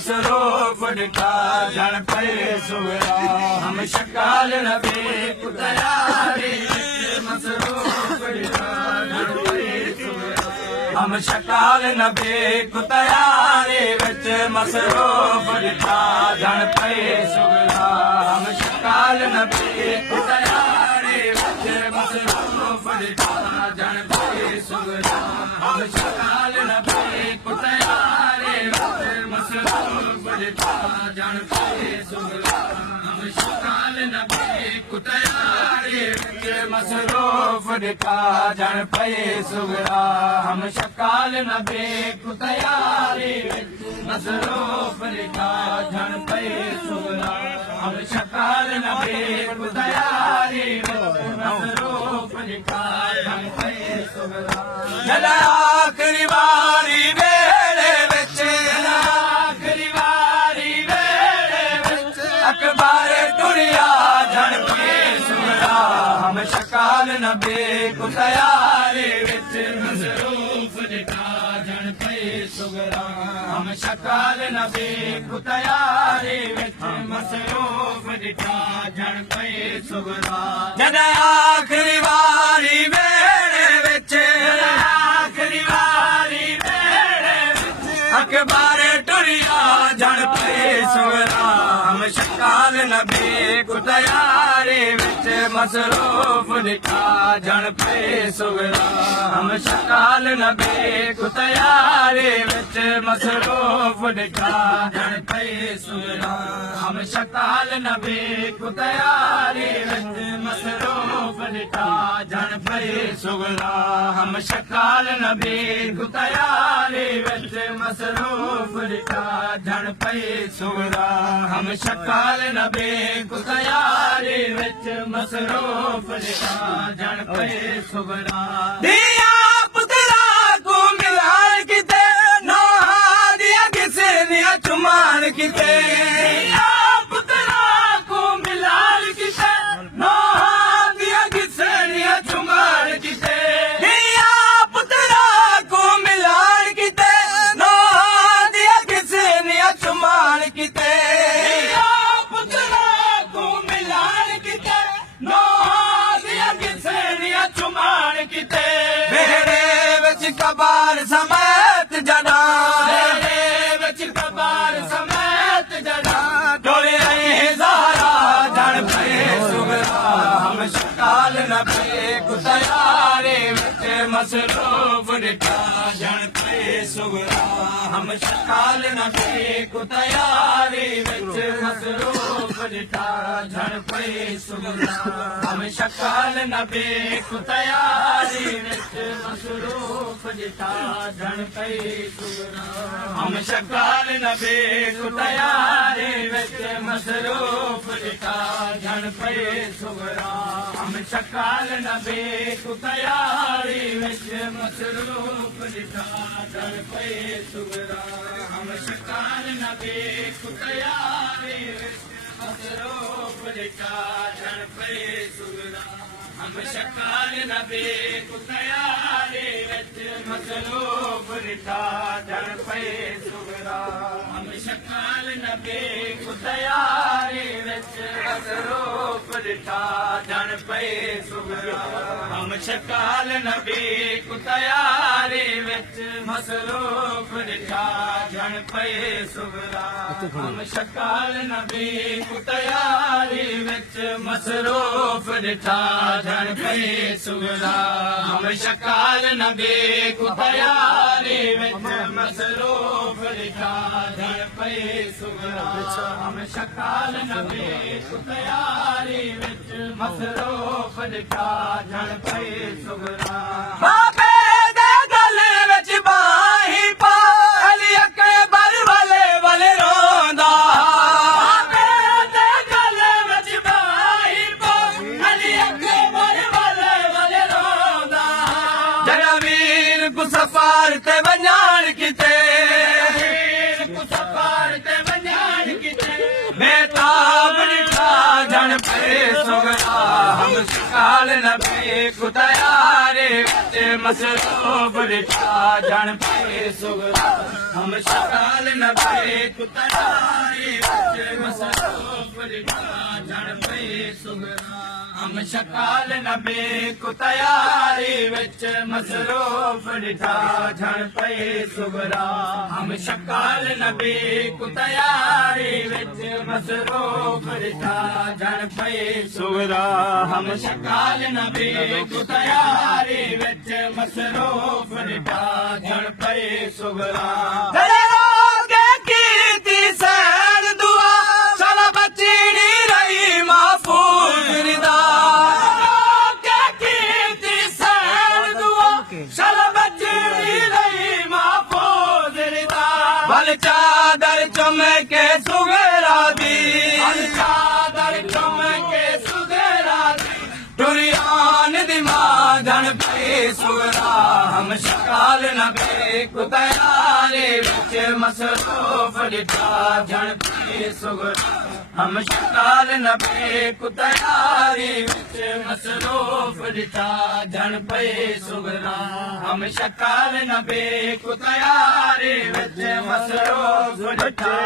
मसरूफ डिठा जन पे सुगरा हम शकाल नबी को तैयारी मसरूफ डिठा जन पे सुगरा हम शकाल नबी को तैयारी विच मसरूफ डिठा जन पे सुगरा हम शकाल नबी को तैयारी विच मसरूफ डिठा जन पे सुगरा हम शकाल नबी को तैयारी विच मसरूफ डिठा जन पे सुगरा हम शकाल नबी को तैयारी विच मसरूफ डिठा जन पे सुगरा हम शकाल नबी को तैयारी विच मसरूफ डिठा जन पे सुगरा हम शकाल नबी को तैयारी विच मसरूफ डिठा जन पे सुगरा जला आखिरी वारी वेले विच आखिरी वारी वेले विच अकबर टुरिया जन पे सुगरा हम शकाल नबी को तैयारी विच मसरूफ डिठा जन पे सुगरा हम शकाल नबी को तैयारी विच मसरूफ डिठा जन पे सुगरा जद आखिरी वारी वेले विच आखिरी वारी वेले विच अकबर टुरिया जन पे सुगरा हम शकाल नबी को तैयारी विच मसरूफ डिठा जन पे सुगरा हम शकाल नबी को तैयारी विच मसरूफ डिठा जन पे सुगरा हम शकाल नबी को तैयारी विच मसरूफ डिठा जन पे सुगरा हम शकाल नबी को तैयारी विच मसरूफ डिठा जन पे सुगरा हम शकाल नबी को तैयारी विच मसरूफ डिठा जन पे सुगरा दिया पुतरा को मिलान किते नोहा दिया किसे निया चुमान किते दिया पुतरा को मिलान किते नोहा दिया किसे निया चुमान किते दिया पुतरा को मिलान किते नोहा दिया किसे निया चुमान किते दिया पुतरा को मिलान किते नोहा दिया किसे निया चुमान किते मेरे विच कबार समेत जड़ा मेरे विच कबार समेत जड़ा डोले रहे ज़हरा जन पे सुगरा हम शकाल नबी को तैयारी विच मसरूफ डिठा जन पे सुगरा हम शकाल नबी को तैयारी विच मसरूफ डिठा जन पे सुगरा हम शकाल नबी को तैयारी विच मसरूफ डिठा जन पे सुगरा हम शकाल नबी को तैयारी विच मसरूफ डिठा जन पे सुगरा हम शकाल नबी को तैयारी विच मसरूफ डिठा जन पे सुगरा हम शकाल नबी को तैयारी विच मसरूफ डिठा जन पे सुगरा हम शकाल नबी को तैयारी विच मसरूफ डिठा जन पे सुगरा हम शकाल नबी को तैयारी विच मसरूफ डिठा जन पे सुगरा हम शकाल नबी को तैयारी विच मसरूफ डिठा जन पे सुगरा हम शकाल नबी को तैयारी विच मसरूफ डिठा जन पे सुगरा हम शकाल नबी को तैयारी विच मसरूफ डिठा जन पे सुगरा हम शकाल नबी को तैयारी विच मसरूफ डिठा जन पे सुगरा बाबे दे गले विच बाही पा अली अकबर वाले वाले रोंदा बाबे दे गले विच बाही पा अली अकबर वाले वाले रोंदा जरा वीर को सफार ते वञाण किते वीर को सफार ते वञाण किते बेताब डिठा जन पे सुगरा हम शकाल नबी को तैयार ਤਿਆਰੀ ਵਿੱਚ ਮਸਰੂਫ ਲਿਖਾ ਜਾਣ ਪਏ ਸੁਗਰਾ ਹਮ ਸ਼ਕਾਲ ਨਬੀ ਕੋ ਤਿਆਰੀ ਵਿੱਚ ਮਸਰੂਫ ਲਿਖਾ ਜਾਣ ਪਏ ਸੁਗਰਾ ਹਮ ਸ਼ਕਾਲ ਨਬੀ ਕੋ ਤਿਆਰੀ ਵਿੱਚ ਮਸਰੂਫ ਲਿਖਾ ਜਾਣ ਪਏ ਸੁਗਰਾ ਹਮ ਸ਼ਕਾਲ ਨਬੀ ਕੋ ਤਿਆਰੀ ਵਿੱਚ ਮਸਰੂਫ ਲਿਖਾ ਜਾਣ ਪਏ ਸੁਗਰਾ ਹਮ ਸ਼ਕਾਲ ਨਬੀ ਕੋ ਤਿਆਰੀ ਵਿੱਚ ਮਸਰੂਫ ਲਿਖਾ ਜਾਣ ਪਏ ਸੁਗਰਾ ਤੇਰੇ ਰੋਗੇ ਕੀਤੀ ਸੈਨ ਦੁਆ ਸਾਲਾ ਬਚੜੀ ਰਹੀ ਮਾਫੂਜ਼ ਰਿਦਾ ਰੋਗੇ ਕੀਤੀ ਸੈਨ ਦੁਆ ਸਾਲਾ ਬਚੜੀ ਰਹੀ ਮਾਫੂਜ਼ ਰਿਦਾ ਬਲ ਚਾਦਰ ਚੁੰਮ ਕੇ ਸੁਗਰਾ ਦੀ ਬਲ ਚਾਦਰ ਚੁੰਮ ਕੇ ਸੁਗਰਾ ਦੀ ਟੁਰਿਆਨ ਦੀ ਮਾਂ ਜਣ ਪਏ ਸੁਗਰਾ ਹਮ ਸ਼ਕਾਲ ਨਬੀ ਕੋ ਤਿਆਰੀ ਵਿੱਚ ਮਸਰੂਫ ਲਿਖਾ ਜਣ ਪਏ ਸੁਗਰਾ ਹਮ ਸ਼ਕਾਲ ਨਬੀ ਕੋ ਤਿਆਰੀ ਵਿੱਚ ਮਸਰੂਫ ਲਿਖਾ ਜਣ ਪਏ ਸੁਗਰਾ ਹਮ ਸ਼ਕਾਲ ਨਬੀ ਕੋ ਤਿਆਰੀ ਵਿੱਚ ਮਸਰੂਫ ਲਿਖਾ